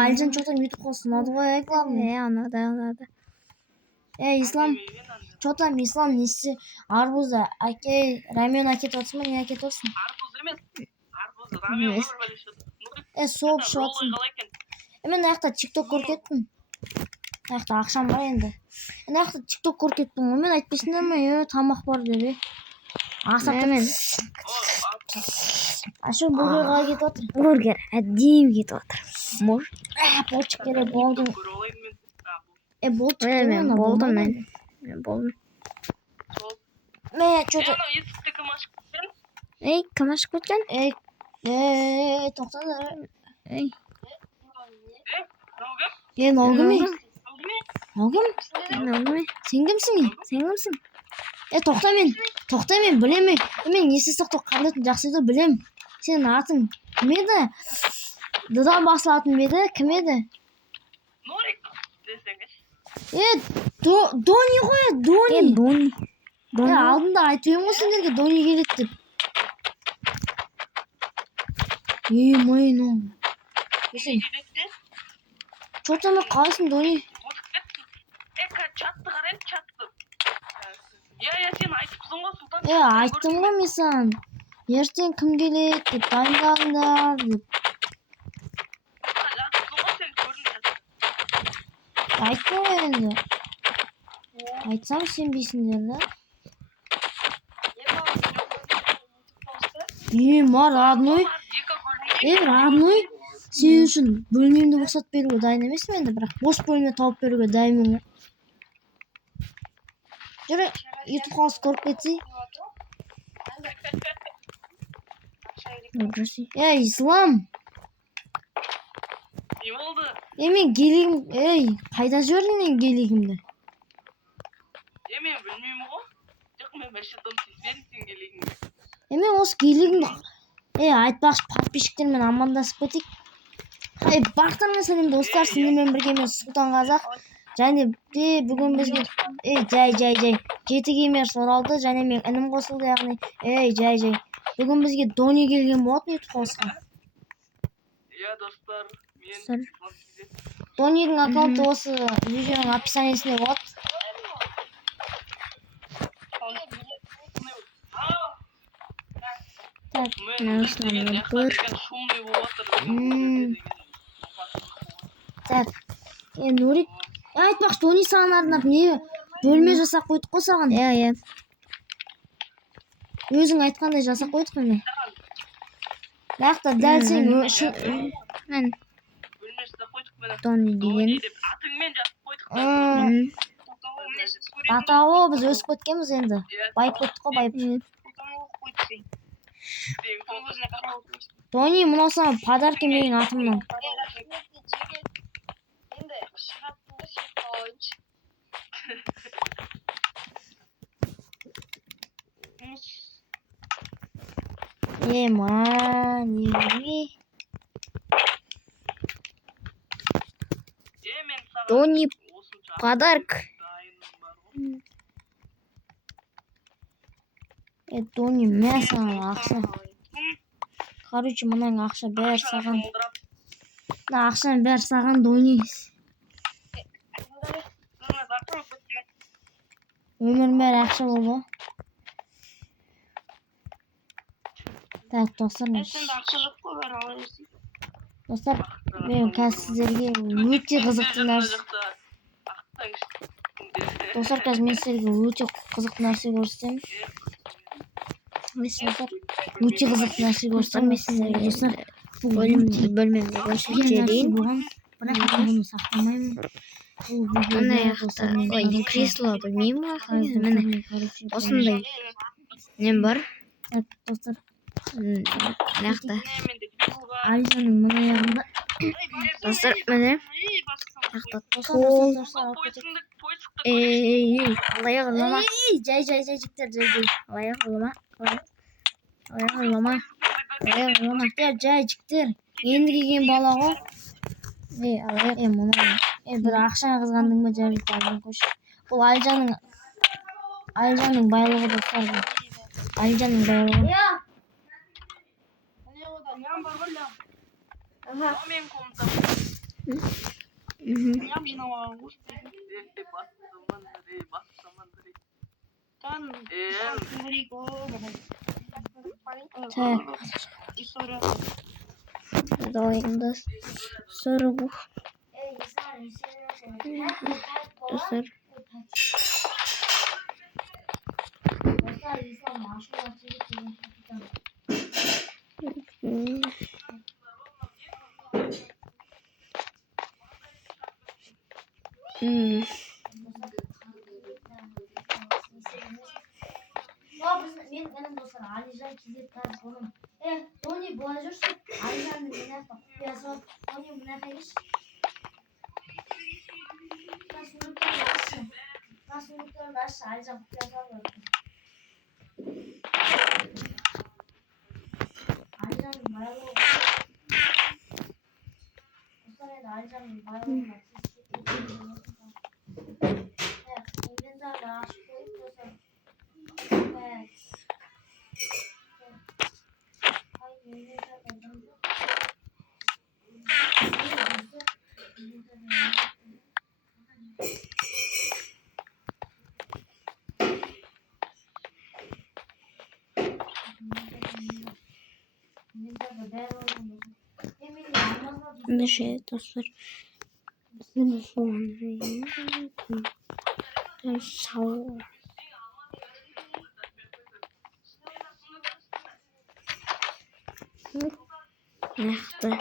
Алжан что-то YouTube ұсынады ғой, главное. Анады. Ислам, что там Ислам несі арбуза, әке, рамен әкет отсын, не әкет отсын? Арбуз емес, рамен Соғып шығатсын. Мен аяқта TikTok көркеттім. Аяқта ақшам бар енді. Аяқта TikTok көркеттім, мен айтпесіндер ме, тамақ бар деді. Асаптымен. Ашу бургерға кетіп отыр. Бургер, әдейі кетіп отыр. Мұр. Болчық керек, болдым. Болчық Мен керек, болдым. Мен болдым. Мен что-то... Есікті кім ашып кеткен? Кім ашып кеткен? Тоқтады. Наугім? Наугім? Сен кімсің? Тоқта мен білемін. Мен есі сақты қандатын жақсыды білем. Сен атын кім еді? Дыдан басылатын беді, кім еді? Норик десеңіз. Дони ғой, Дони. Дони. Алдында айтуым ғой сендерге Дони келеді деп. Мойын ол. Что-то мен қалайсың, Дони? Чатты қарайын, чатты. Сен айтыпсың ғой, Сұлтан. Айттым ғой мен саған. Ертең кім келеді деп дайындалыңдар деп. Айттым ғой енді. Айтсам сенбейсіңдер да. Родной. Родной. Сен үшін бөлмемді босат беруге дайын емеспін енді, бірақ бос бөлме тауып беруге дайынмын. Жүрі, YouTube қалысы көріп кетсей. Ислам. Не болды? Мен келегім, қайда жібердің мен келегімді? Мен білмеймін ғой. Жоқ, мен бәшетім сен келегіңді. Мен осы келегімді... Айтпақшы подписчиктермен амандасып кетейік. Бақтарыңа сәлем достар, сендермен бірге мен Сұлтан Қазақ. Және бүгін бізге жай 7 геймерс оралды, және мен інім қосылды, яғни жай. Бүгін бізге Дони келген болатын YouTube қалысқа. Достар, мен Донидің аккаунты осы видеоның описаниесінде болады. Нурик, айтпақшы Дони саған арнап не бөлме жасап қойдық қой саған? Өзің айтқандай жасап қойдық қой мен. Лақта дәл сен бөлмесіне қойдық мен. Дони деген. Атыңмен жасап қойдық. Атауы біз өсіп кеткенбіз енді. Байып кеттік қой, байып. Дони, мынау саған подарки менің атымнан. Дони подарок. Дони, мен саған ақша. Короче, мұның ақша бәрі саған. Ақшаны бәрі саған, Дони. Өмірім бәрі ақша болды. Достар, мен қазір сіздерге өте қызықты нәрсе. Достар, қазір мен сіздерге өте қызықты нәрсе көрсетемін. Өте қызықты нәрсе көрсетемін сіздерге. Достар, бөлмемде көрсетейін. Бірақ оны сақтамаймын. Ой, кресло білмеймін ғой. Міне, осындай нем бар. Достар, Мынақты. Алжанның мына аяғында. Достар, міне. Алай ұрлама. Жай, жіктер, жай. Алай ұрлама. Жай, жіктер. Енді келген бала ғой. Мұны. Бір ақшаға қызғандың ба, жай. Бұл Алжанның Alican'ın байлығы достар. Alican'ın байлығы. Yan var valla. Aha. Amen komutan. Yan bina var. Bastı. Kan. Так. Это oyunda soru bu. Dostlar. Benim dostlar Alican Kizet'ten konum. Tony bu acırsa Alican'ın yine kupyası Tony bu ne kayış? Nasıl unuttular Alican kupyası alıyor. Alican'ın bayağı dostlar ya Alican'ın bayağı inventarla aşık koyup dostlar. Evet. Ne şey dostlar. Telefon. Sağ ol. Nerede?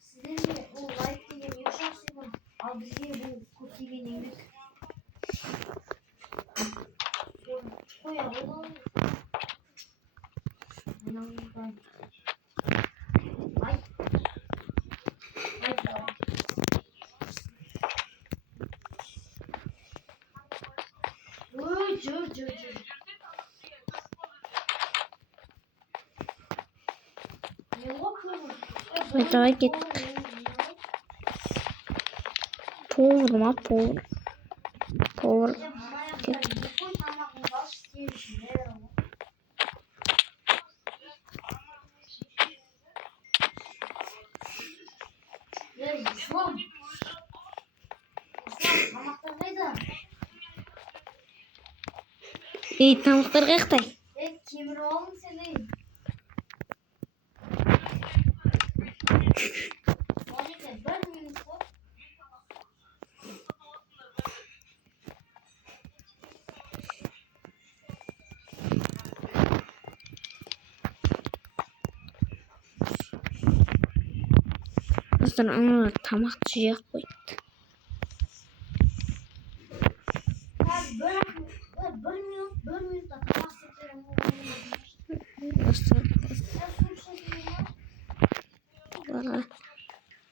Sizin o like degen yumuşak sivil al bizge bu kod degen еңбек koya oğlum Давай git. Power. İyi tamamdır qaqtay. Kemir oğlum seni. Dostlar ana tamak tushaq qo'ydi. Bir minutda tamak seçerim. Dostlar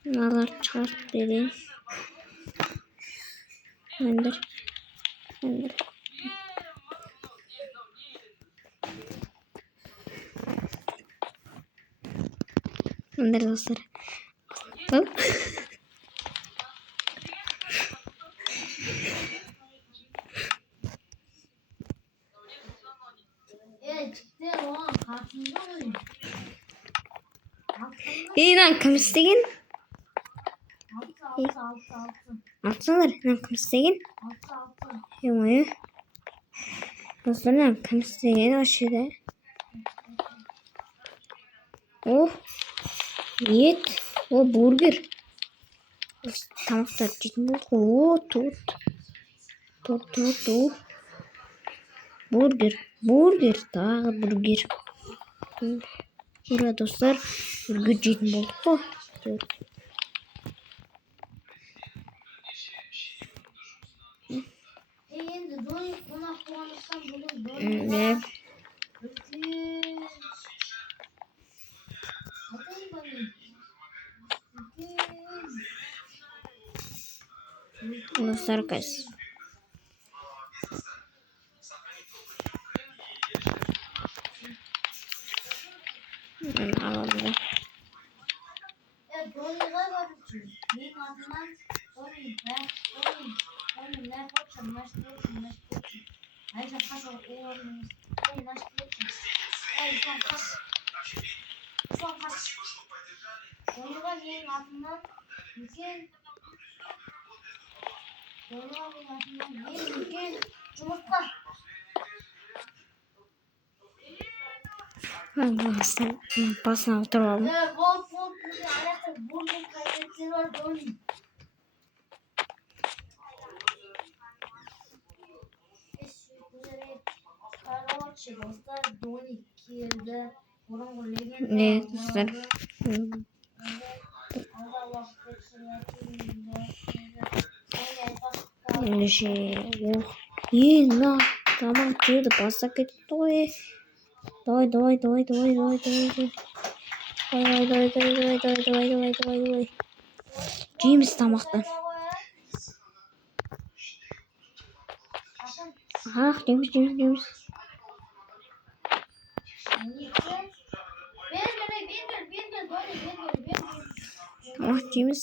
nalar çıkartıp vereyim. Önder. Önder dostlar. Hop. Çıktı o kartında mı? İyi lan kim istedin? Altı. Altınlar lan kim istedin? Altı. Yok. Dostlar lan kim istedin aşağıda? Oh. Yet. O burger. Tamam da cidden o tut. Burger daha burger. Burada dostlar burger cidden oldu. Endi doyup konak konuşsam bugün doyup. Ne? Atayım bana. Dostlar guys. Alalım. Doни'ga boruvchi. Men atman Doni, Doni, qo'ychi. Ayşe kaç oğlum. Doni naş qo'ychi. Son kaç. Doni'ga men atman mungkin. Doni'ga men atman mungkin. Жұмыртқа. Sen basın oturalım. Bol. Ayakta burnun kaybettiği var Doni. Короче, dostlar Doni kirdi. Burnun legenda. Ne dostlar? Allah vakti Oh. İyi na. Tamam kırdı basak etti. Давай. Джеймс тамақты. Ах, Джеймс. Ах, Джеймс.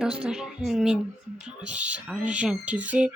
Dostlar, men şarjan kezi